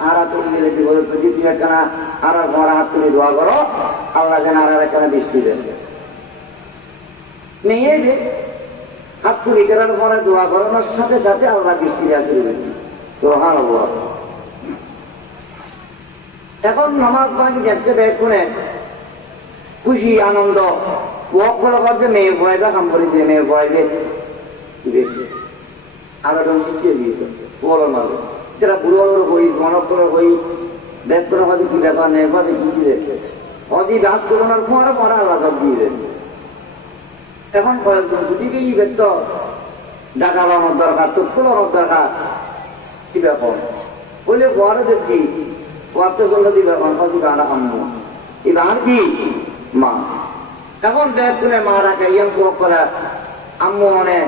আর তুলি গেলে কি বলে তুই তুই একখানা আর গোয়ার হাত তুলি দোয়া করো আল্লাহ যেন আর একখানা বৃষ্টি দেন মেয়ে হাত পুরি করার পরে দোয়া করানোর সাথে সাথে আল্লাহ বৃষ্টি দেওয়া শুরু করে। সুবহানাল্লাহ। এখন নামাজ বাকি দেখতে বের করে খুশি আনন্দ ওয়াকগুলো করছে মেয়ে বয়টা কাম করে দিয়ে মেয়ে বয়বে আলোটন শিখিয়ে দিয়েছে বলার মাঝে যারা বুড়োর হই গণকর হই ব্যাগ করে হয়তো কি ব্যাপার নেই ভাবে কি দিয়েছে অজি রাত করোনার পরে পরে আল্লাহ সব দিয়ে দেন। এখন কয়েকজন দুদিকে ই ব্যক্ত ডাকা বানোর দরকার তথ্য বানোর দরকার কি ব্যাপার বলে পরে দেখছি করতে করলে দিবে এখন অজি গানা আম্মু এবার কি মা এখন ব্যাগ করে মা রাখে ইয়ান কোক করে আম্মু মানে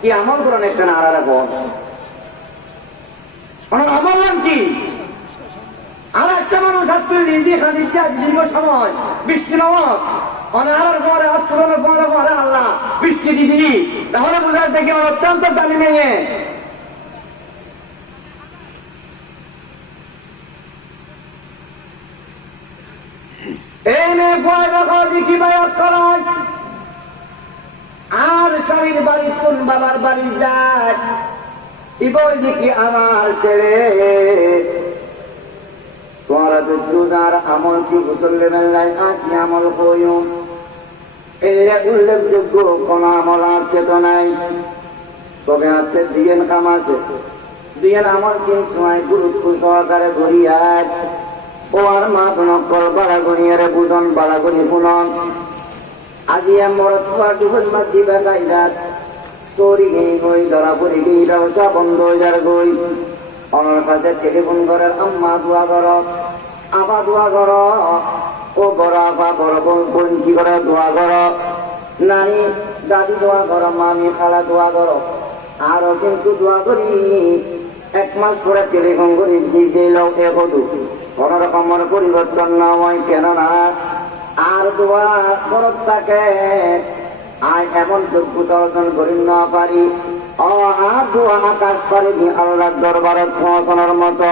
কি আমল করেন একটা নাড়া রাখো আমল নাম কি আর একটা মানুষ হাত তুলে নিজে খাদিচ্ছে আজ দীর্ঘ সময় বৃষ্টি নামক অনার পরে হাত তুলানোর পরে পরে আল্লাহ বৃষ্টি দিদি তাহলে বোঝার থেকে অত্যন্ত দামি মেয়ে এই মেয়ে ভয় রাখা দেখি বায়াত করায় আর স্বামীর বাড়ি কোন বাবার বাড়ি যায় এবার দেখি আমার ছেলে তোমরা তো দুদার আমল কি গোসলের বেলায় কি আমল কইও এলে উল্লেখযোগ্য কোন আমল আছে তো নাই তবে আছে দিয়েন কাম আছে দিয়েন আমল কিন্তু গুরুত্ব সহকারে ঘুরিয়ায় ও আর মা নকল বাড়া গড়িয়ারে বুঝন বাড়া গড়ি পুনন আজি আমার তোমার দুজন বাদ দিবে কায়দাত চোরি গেই গই ধরা পড়ি গেই ব্যবসা বন্ধ হয়ে যার গই আমার কাছে টেলিফোন করার আম্মা দোয়া কর আবা দোয়া কর ও বড় আপা বড় বোন কি করে দোয়া কর নানি দাদি দোয়া কর মামি খালা দোয়া কর আরো কিন্তু দোয়া করি এক মাস পরে টেলিফোন করি যে লোক একদু কোন রকমের পরিবর্তন না হয় কেননা আর দোয়া করত থাকে আর এমন যোগ্যতা অর্জন করি না পারি আর দোয়া আকাশ পারিনি আল্লাহর দরবারে পৌঁছানোর মতো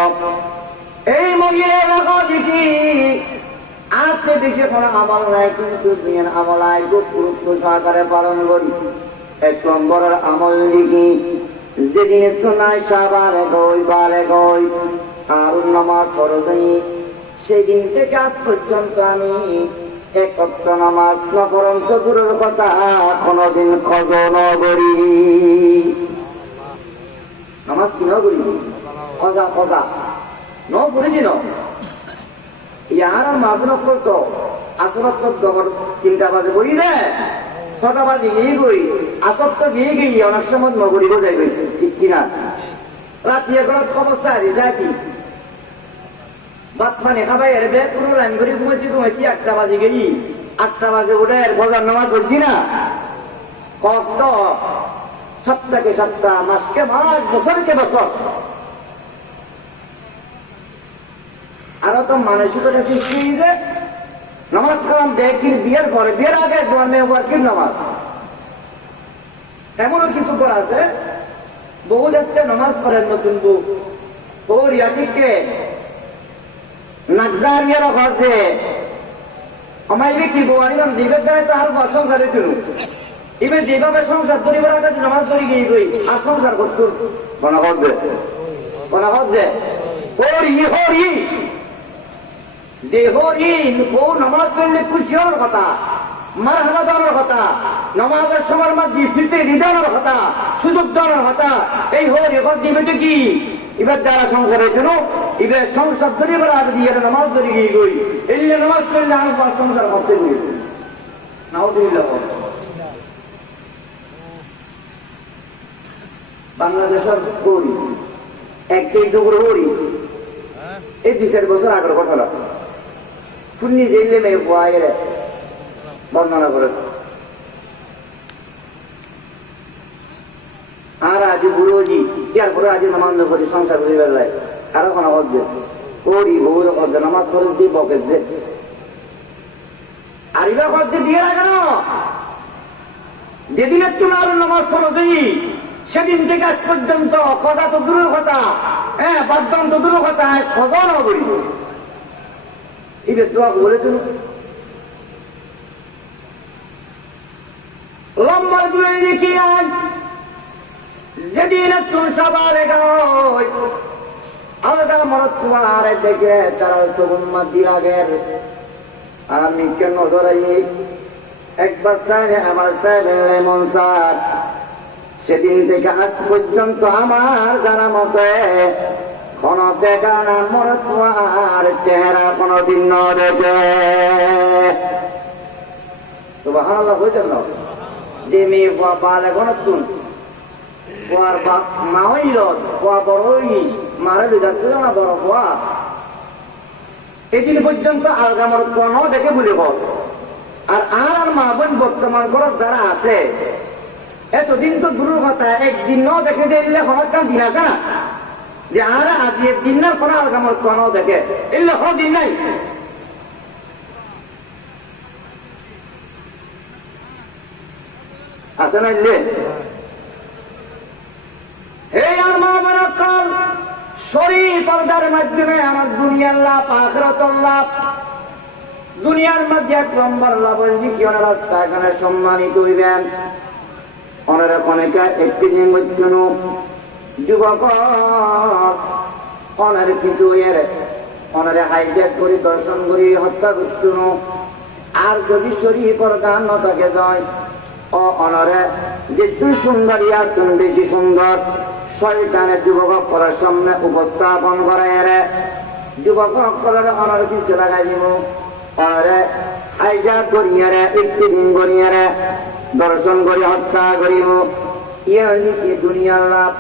এই মহিলা রাখো দেখি আজকে বেশি কোনো আমল নাই কিন্তু দুনিয়ার আমল আয় গুরুত্ব সহকারে পালন করি এক নম্বরের আমল দেখি যেদিন তো নাই সাবারে গই বারে গই আর নামাজ ফরজ সেদিন থেকে আজ পর্যন্ত আমি এক ওয়াক্ত নামাজ না পড়ম তো দূরের কথা কোনদিন খজ না করি নামাজ কি না করি খজা খজা ন করি ন ইয়ার আর মাগুন করতো আসরত দবর 3টা বাজে বই রে 6টা বাজে গিয়ে গই আসর তো গিয়ে গিয়ে অনেক সময় নগরী বোঝাই গই ঠিক কিনা রাত এগারোটা অবস্থা রিজাকি বাদ পানি খাবাই এর ব্যাগ পুরো লাইন করে ঘুমাইছি 8টা বাজে গেই 8টা বাজে উঠে এর ফজর নামাজ পড়ছি না কত সপ্তাহকে সপ্তাহ মাসকে মাস বছরকে বছর আরো তো মানসিকতা সৃষ্টি যে নামাজ কালাম ব্যাগির বিয়ের পরে বিয়ের আগে তোমার মেয়ে ওয়ার্কির নামাজ এমনও কিছু করা আছে বহু দেখতে নামাজ পড়েন নতুন বউ ও রিয়াদিককে নাকজারিয়ার ঘরছে আমায় কি বউ আনিলাম দিবের দ্বারা তো আর সংসারে চলু এবার যেভাবে সংসার পরিবার কাছে নামাজ পড়ি গিয়ে গই আর সংসার করত মনে করছে হরি হরি যে হরি ও নামাজ পড়লে খুশি হওয়ার কথা মারহাবা দেওয়ার কথা নামাজের সময়ের মধ্যে ফিসে দেওয়ার কথা সুযোগ দেওয়ার কথা এই হরি ঘর দিবে তো কি এবার যারা সংসারের জন্য এবার সংসার ধরে বেড়া দিয়ে নামাজ ধরে গিয়ে গই এই নামাজ পড়লে আমি সংসার করতে গই নাউজুবিল্লাহ বাংলাদেশের হরি একটাই জোর হরি এই 2-4 বছর আগের ঘটনা ফুন্নি জেলে মেয়ে বয়ের বর্ণনা করে আর আজ বুড়োজি ইয়ার পরে আজ নামাজ করি সংসার করে বেড়ায় কারো কোনো হচ্ছে ওরি বউর হচ্ছে নামাজ পড়ে যে বকের যে আর এবার হচ্ছে বিয়ের আগে না যেদিন একটু না নামাজ পড়ে সেদিন থেকে আজ পর্যন্ত কথা তো দূরের কথা হ্যাঁ বাদদান তো দূরের কথা খবর না করি এবার দোয়া বলেছিল লম্বা দূরে দেখি আজ সেদিন তুমি সবার গায় আলাদা মরত তোমার দেখে তারা সগুম্মা দিলাগের আমি কেন নজরাই একবার সাইনে আমার সাইনে মনসার সেদিন থেকে আজ পর্যন্ত আমার জানা মতে কোন দেখা না মরত তোমার চেহারা কোনদিন ন দেখে সুবহানাল্লাহ বুঝলেন না যে মেয়ে বালে গণতুন ওয়ার বাপ মা হইল ওয়া বড়ই মারা যাচ্ছে না বড় হওয়া এদিন পর্যন্ত আলগা মরত কোন দেখে বলে বল আর মা বোন বর্তমান ঘর যারা আছে এতদিন তো দূরের কথা একদিন ন দেখে যে এলে হঠাৎ কার দিন আছে না যে আর আজ একদিন না কোনো আলগা মরত কোন দেখে এলে কোনো দিন নাই আছে না এলে এই আর মা বোনের কাল শরীর পর্দার মাধ্যমে আমার দুনিয়ার লাভ আখিরাতের লাভ দুনিয়ার মধ্যে এক নম্বর লাভ হইলে কি ওনার রাস্তা এখানে সম্মানিত হইবেন ওনারা অনেকে একটি নিমজ্জন যুবক ওনার কিছু এর ওনারে হাইজ্যাক করে দর্শন করে হত্যা করতুন আর যদি শরীর পর্দা ন থাকে যায় ও ওনারে যেটু সুন্দরী আর তুমি বেশি সুন্দর শয়তানের যুবক করার সামনে উপস্থাপন করে যুবক করার অনার কিছু লাগাই দিব অনারে হাইজাক করিয়ে একটি দিন করিয়ে দর্শন করে হত্যা করিব ইয়ার দিকে দুনিয়ার লাভ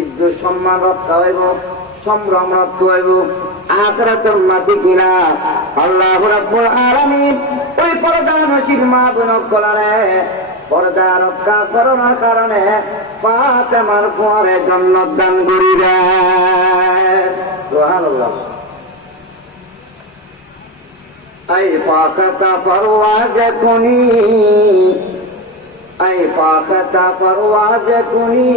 ইজ্জত সম্মান রক্ষা হইব সম্ভ্রম রক্ষা হইব আখিরাতের মাটি কিনা আল্লাহ রাব্বুল আলামিন ওই পর্দা নসিব মা বোন কলারে পর্দা রক্ষা করার কারণে ফাতেমার পরে জান্নাত দান করিবেন সুবহানাল্লাহ আই ফাকাতা পরওয়াজ কুনি আই ফাকাতা পরওয়াজ কুনি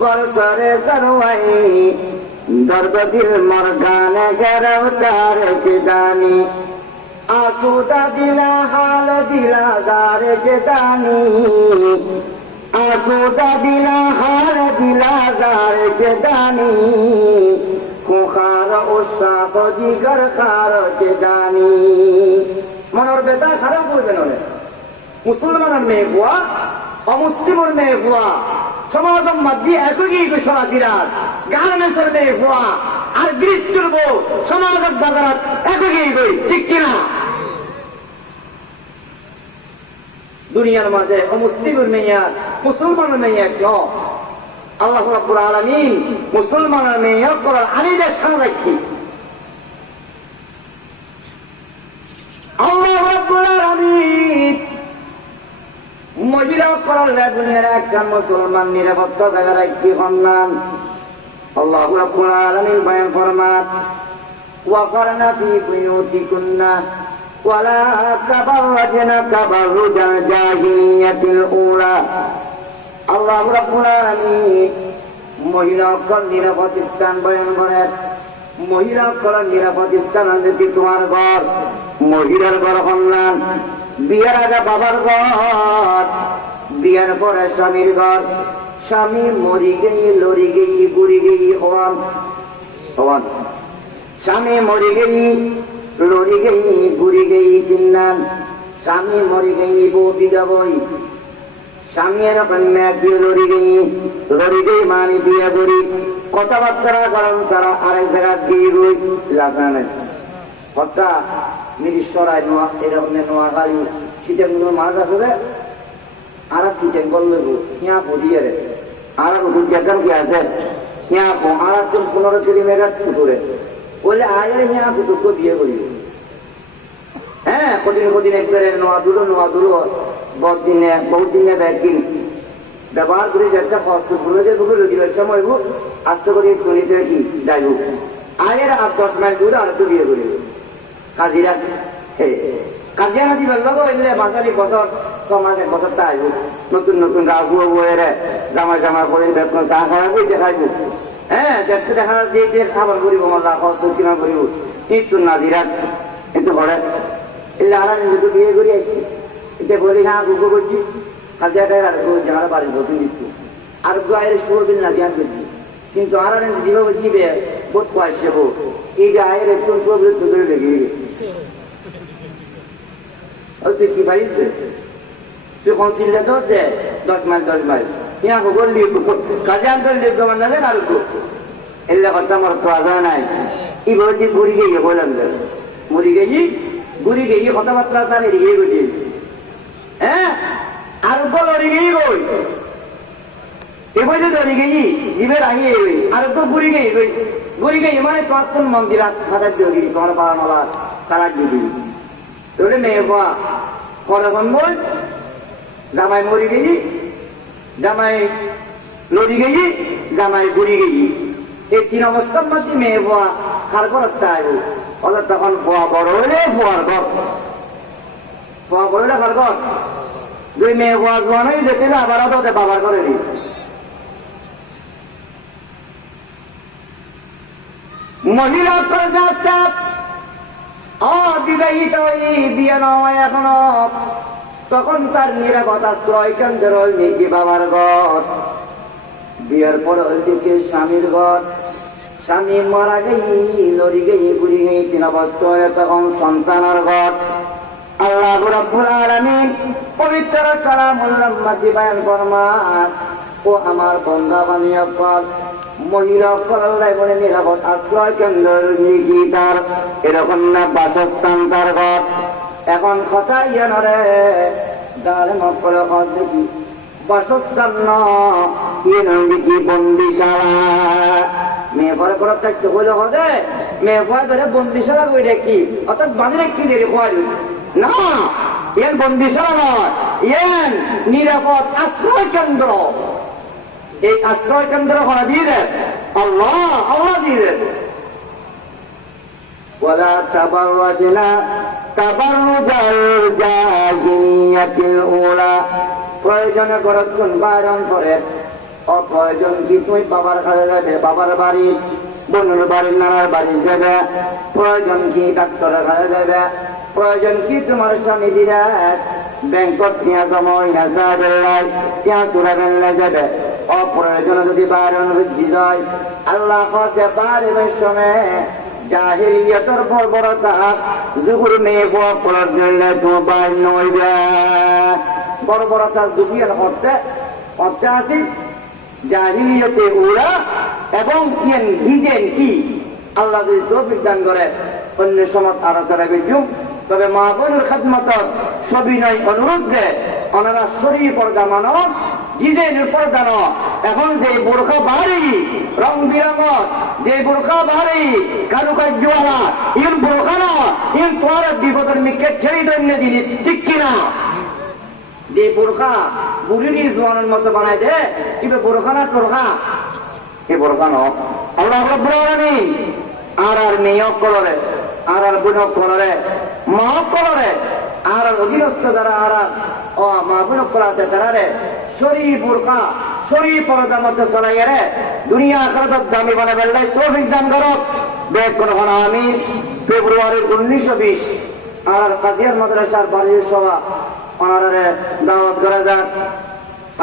বরসরে সরওয়াই দর্দ দিল মরগানে গরওতার के दानी आसूदा दिला हाल दिला जारे के दानी आसूदा दिला हाल दिला जारे के दानी खुखार उस्सा को जिगर खार के दानी मनोर बेटा खराब हो बेनोले मुसलमानर मेয়ে हुआ অমুসলিমের মেয়ে हुआ সমাজের মধ্যে একই ঘোষণা দিলাম গার্মেন্টসের মেয়ে हुआ আর গ্রিস চলবো সমাজের বাজার একই গই ঠিক কিনা দুনিয়ার মাঝে অমুসলিমের মেয়ে মুসলমানের মেয়ে কেউ আল্লাহ রাব্বুল আলামিন মুসলমানের মেয়ে করার আলিদের সাথে রাখি আল্লাহ রাব্বুল আলামিন মহিলা করার দুনিয়ার একটা মুসলমান নিরাপত্তা জায়গা রাখি হন্নান আল্লাহ রাব্বুল আলামিন বয়ান ফরমান ওয়াকারনা ফি বুয়ুতিকুন্না ওয়ালা তাবাররাজনা তাবাররুজাল জাহিলিয়াতিল উলা আল্লাহ রাব্বুল আলামিন মহিলা করার নিরাপদ স্থান বয়ান করেন মহিলা করার নিরাপদ স্থান যদি তোমার ঘর মহিলার ঘর হন্নান বিয়ের আগে বাবার ঘর বিয়ের পরে স্বামীর ঘর স্বামী মরি গেই লড়ি গেই বুড়ি গেই হওয়ান হওয়ান স্বামী মরি গেই লড়ি গেই বুড়ি গেই তিন্নান স্বামী মরি গেই বউ বিধা বই স্বামীর মেয়ে লড়ি গেই মানে বিয়ে করি কথাবার্তা করেন সারা আরেক জায়গা দিয়ে গই রাজনা নেই হত্যা মিরিশ্বরায় নোয়া এরকম নোয়াখালী সিটেমগুলো মাছ আছে রে আর সিটেম করলে হিয়া বুঝিয়ে রে আর হুজাম কি আছে হিয়া আর 15 কিলোমিটার পুতুরে বলে আয়ের হিয়া পুতুকে বিয়ে করি হ্যাঁ কদিন একবারে নোয়া দুলো বহুত দিনে ব্যাগিন ব্যবহার করে একটা কষ্ট করে যে দুটো লগিলের সময় আস্তে করে গণিতে কি যাইব আয়ের আর 10 মাইল দূরে আর একটু বিয়ে করি কাজিরা কাজিয়া নাতি বেলগো এলে মাসালি বছর 6 মাস 1 বছর তা আইব নতুন গাবু বইরে জামা করে বেতন চা খাওয়া বই দেখাইব হ্যাঁ দেখতে দেখা যে খাবার করিব মাল্লা কষ্ট কিনা করিব কিন্তু নাজিরা একটু ঘরে এলে আর আমি বিয়ে করি আসি এটা বলি হ্যাঁ গুগো করছি কাজিয়াটা আর যারা বাড়ি বসে দিচ্ছি আর গায়ের শুভবিল না জ্ঞান করছি কিন্তু আর যেভাবে দিবে বোধ পয়সে হোক এই গায়ের একজন শুভবিল তো ধরে লেগে তুই কি পাইছে তুই কোন সিলটা তো 10 মাইল ইয়া গোল লিখ কাজে আনতে লিখ মানে না আর কো এলা কথা আমার প্রয়োজন নাই এই বলছি ঘুরি গিয়ে বললাম ঘুরি গিয়ে কথাবার্তা তার এদিকে গেছি হ্যাঁ আর গোল ওদিকে গই এই বলছে তো ওদিকে জীবের আগে আর তো ঘুরি গিয়ে মানে তোর মন্দির খাতা দিবি তোমার পাড়া তালাক দিবি তোরে মেয়ে বা কখন বল জামাই মরি গেছি জামাই লড়ি গেছি জামাই ঘুরি গেছি এই 3 অবস্থার মধ্যে মেয়ে বোয়া খার করতে আইব অর্থাৎ তখন ফোয়া বড় হইলে ফোয়ার ঘর ফোয়া বড় হইলে খার ঘর যে মেয়ে বোয়া জোয়ান হয়ে যেতে আবার ওদের বাবার ঘরে নি মহিলা প্রজাচাপ অবিবাহিত বিয়ে নয় এখনো তখন তার নিরাপদ আশ্রয় কেন্দ্র নিজে বাবার ঘর বিয়ের পর দিকে স্বামীর ঘর স্বামী মারা গেই লড়ি গেই ঘুরি গেই 3 অবস্থা তখন সন্তানের ঘর আল্লাহ রাব্বুল আলামিন পবিত্র কালামুল মাদি বয়ান ফরমান ও আমার বান্দা বানিয়া কর মহিলা করার বলে নিরাপদ আশ্রয় কেন্দ্র নিজে তার এরকম না বাসস্থান তার ঘর এখন কথা ইয়ে যার মকল দেখি বাসস্থান দেখি বন্দিশালা মেয়ে ঘরে ঘরে থাকতে বলে হবে মেয়ে ঘরে বেড়ে বন্দিশালা বই দেখি অর্থাৎ বানিয়ে কি দেরি খোয়ারি না এর বন্দিশালা নয় এর নিরাপদ আশ্রয় কেন্দ্র এই আশ্রয় কেন্দ্র ঘরে দিয়ে দেন আল্লাহ দিয়ে দেন ولا تبرجنا تبرج الجاهلية الأولى প্রয়োজনে গরতক্ষণ বায়রন করে অপ্রয়োজন কি তুই বাবার কাছে যাবে বাবার বাড়ি বোনের বাড়ি নানার বাড়ি যাবে প্রয়োজন কি ডাক্তারের কাছে যাবে প্রয়োজন কি তোমার স্বামী বিরাট ব্যাংকট নিয়ে জমাই না যাবে পেঁয়াজ উড়াবেন যাবে অপ্রয়োজনে যদি বায়রন বৃদ্ধি যায় আল্লাহ হতে পারে সময় জাহিলিয়াতের বর্বরতা যুগুর মেয়ে বড় করার জন্য তো বাই নইবে বর্বরতা যুগিয়ার অর্থে আসি জাহিলিয়াতে ওরা এবং ডিজাইন কি আল্লাহ যদি তৌফিক দান করে অন্য সময় আরো সারা যুগ তবে মা বোনের খেদমত সবিনয় অনুরোধ যে ওনারা শরীর পর্দা মানব ডিজাইনের পর্দা ন এখন যে বোরখা বাড়ি রং বিরঙর যে বোরখা বাড়ি কারুকার্যওয়ালা ইন বোরখা না ইন তোমার বিপদের মিকে ছেড়ে দন্য জিনিস ঠিক কিনা যে বোরখা বুড়ি জোয়ানের মতো বানায় দে কিন্তু বোরখা না টোরখা এ বোরখা ন আল্লাহ রাব্বুল আলামিন আর মেয়ে কররে আর বোন কররে মা কররে আর অধীনস্থ যারা আর মা বোন করা আছে তারা রে শরীর বোরখা শরীর পর্দার মধ্যে চলাই রে দুনিয়া আখিরাতের দামি বানাবে আল্লাহ তৌফিক দান করুক বেক করুন আমিন ফেব্রুয়ারি 1920 আর কাজিয়ার মাদ্রাসার বাড়ির সভা ওনারে দাওয়াত করা যাক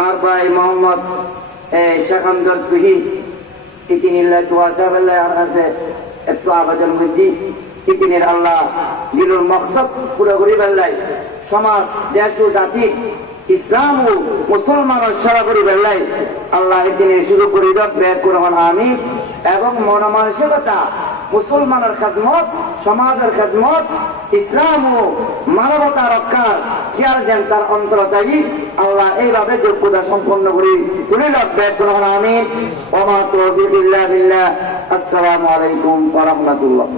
আর ভাই মোহাম্মদ শেখ আমজাদ তুহিন ইতিনিল্লাহ তুয়াসাবিল্লাহ আর কাছে একটু আবেদন করছি ইতিনের আল্লাহ দিলুর মকসদ পুরো করি বেল্লাই সমাজ দেশ ও জাতি ইসলাম ও মুসলমানের সেবা করি বেল্লাই আল্লাহ দিনের শুরু করি বের করুন আমিন এবং মনমানসিকতা মুসলমানের খেদমত সমাজের খেদমত ইসলাম ও মানবতা রক্ষার খেয়াল যেন তার অন্তরতাই আল্লাহ এইভাবে যোগ্যতা সম্পন্ন করি তুলে বের করুন আমিন ওয়া মা তাওফীক ইল্লা বিল্লাহ। আসসালামু আলাইকুম ওয়া রাহমাতুল্লাহ।